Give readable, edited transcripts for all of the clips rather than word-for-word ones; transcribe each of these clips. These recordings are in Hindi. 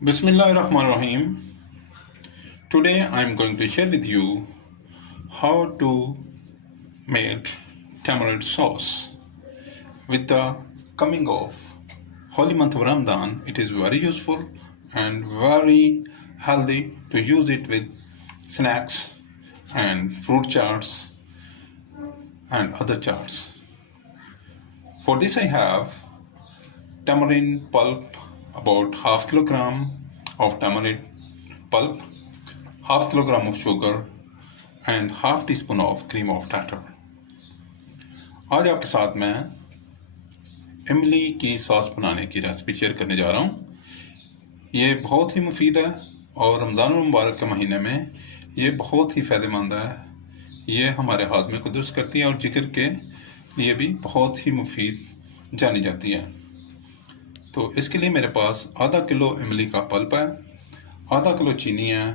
Bismillahirrahmanirrahim. Today I am going to share with you how to make tamarind sauce. With the coming of holy month of Ramadan, it is very useful and very healthy to use it with snacks and fruit charts and other charts. For this I have tamarind pulp, about half kilogram of tamarind pulp, half kilogram of sugar and half teaspoon of cream of tartar. आज आपके साथ मैं इमली की सॉस बनाने की रेसिपी शेयर करने जा रहा हूँ। ये बहुत ही मुफीद है और रमज़ान मुबारक के महीने में ये बहुत ही फ़ायदेमंद है। ये हमारे हाज़मे को दुरुस्त करती है और जिगर के लिए भी बहुत ही मुफीद जानी जाती है। तो इसके लिए मेरे पास आधा किलो इमली का पल्प है, आधा किलो चीनी है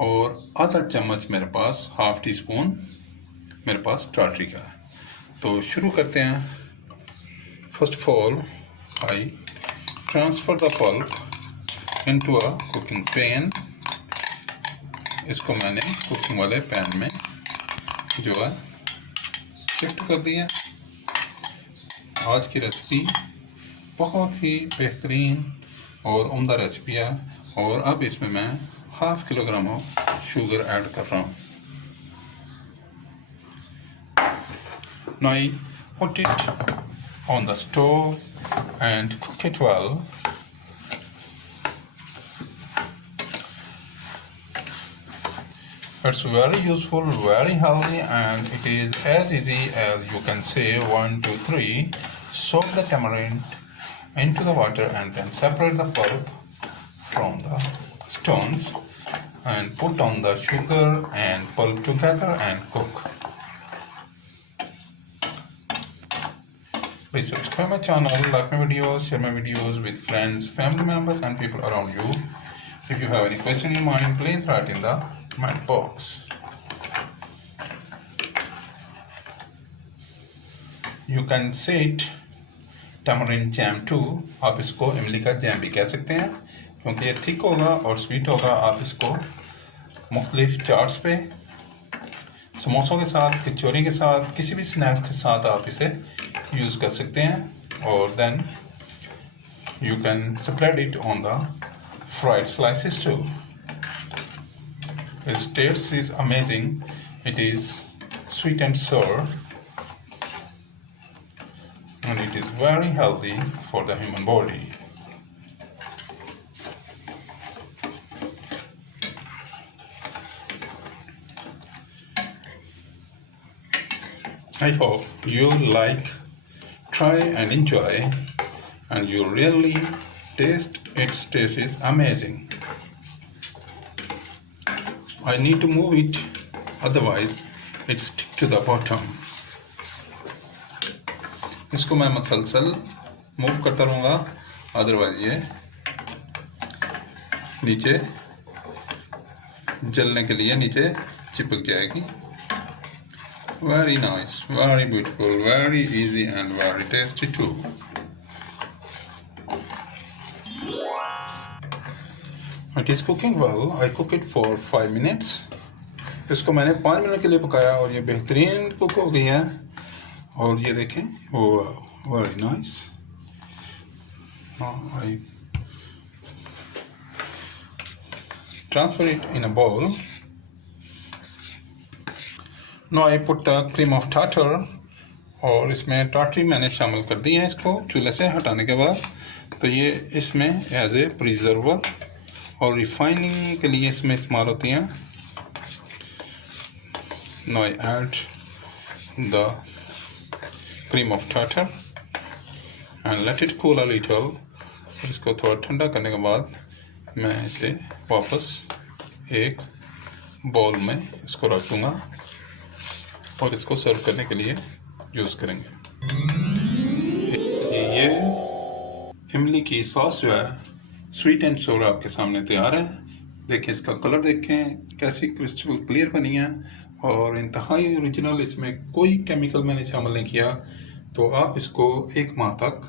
और आधा चम्मच मेरे पास हाफ टी स्पून मेरे पास टाटरी का है। तो शुरू करते हैं। First of all I transfer the pulp into a cooking pan. इसको मैंने कुकिंग वाले पैन में जो है शिफ्ट कर दिया। आज की रेसिपी बहुत ही बेहतरीन और उम्दा रेसिपी है और अब इसमें मैं half kilogram of sugar add कर रहा हूँ। Now I put it on the stove and cook it well. It's very useful, very healthy, and it is as easy as you can say 1, 2, 3. Soak the tamarind into the water and then separate the pulp from the stones and put on the sugar and pulp together and cook. Please subscribe my channel, like my videos, share my videos with friends, family members and people around you. If you have any question in mind, please write in the comment box. You can say it tamarind jam too. आप इसको इमली का जैम भी कह सकते हैं क्योंकि ये थिक होगा और स्वीट होगा। आप इसको मुख्तलिफ चाट्स पे, समोसों के साथ, कचौरी के साथ, किसी भी स्नैक्स के साथ आप इसे यूज़ कर सकते हैं। और then you can spread it on the fried slices too. Its taste is amazing. It is sweet and sour and it is very healthy for the human body. I hope you like, try and enjoy, and you really taste. Its taste is amazing. I need to move it, otherwise it stick to the bottom. इसको मैं मसलसल मूव करता रहूँगा, अदरवाइज ये नीचे जलने के लिए नीचे चिपक जाएगी। Very nice, very beautiful, very easy and very tasty too. It is cooking well. I cook it for 5 minutes. इसको मैंने 5 मिनट के लिए पकाया और ये बेहतरीन कुक हो गई है। और ये देखें, very nice. Now I transfer it in a bowl. Now I put the cream of tartar और इसमें टाटरी मैंने शामिल कर दी है। इसको चूल्हे से हटाने के बाद तो ये इसमें एज ए प्रिजर्वर और रिफाइनिंग के लिए इसमें इस्तेमाल होती हैं। Now I add the cream of tartar and let it cool a little. इसको थोड़ा ठंडा करने के बाद मैं इसे वापस एक बाउल में इसको रख दूँगा और इसको सर्व करने के लिए यूज़ करेंगे। ये इमली की सॉस जो है स्वीट एंड सोर आपके सामने तैयार है। देखिए इसका कलर देखें कैसी क्रिस्टल क्लियर बनी है और इंतहाई ओरिजिनल। इसमें कोई केमिकल मैंने शामिल नहीं किया। तो आप इसको 1 माह तक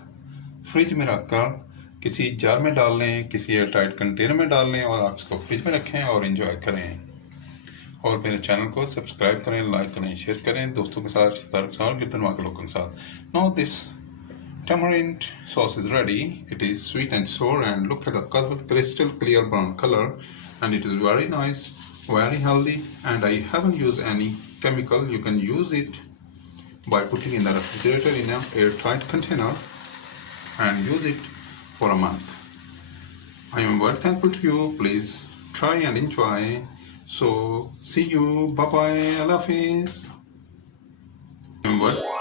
फ्रिज में रखकर किसी जार में डाल लें, किसी एयर टाइट कंटेनर में डाल लें और आप इसको फ्रिज में रखें और एंजॉय करें। और मेरे चैनल को सब्सक्राइब करें, लाइक करें, शेयर करें दोस्तों के साथ, रिश्तेदारों के साथ, गिरदन के लोगों के साथ। Now this tamarind sauce is ready. It is sweet and sour, and look at the color, crystal clear brown color, and it is very nice, very healthy, and I haven't used any chemical. You can use it by putting in the refrigerator in an airtight container and use it for a month. I am very thankful to you. Please try and enjoy. So see you. Bye bye. Allah Hafiz. Remember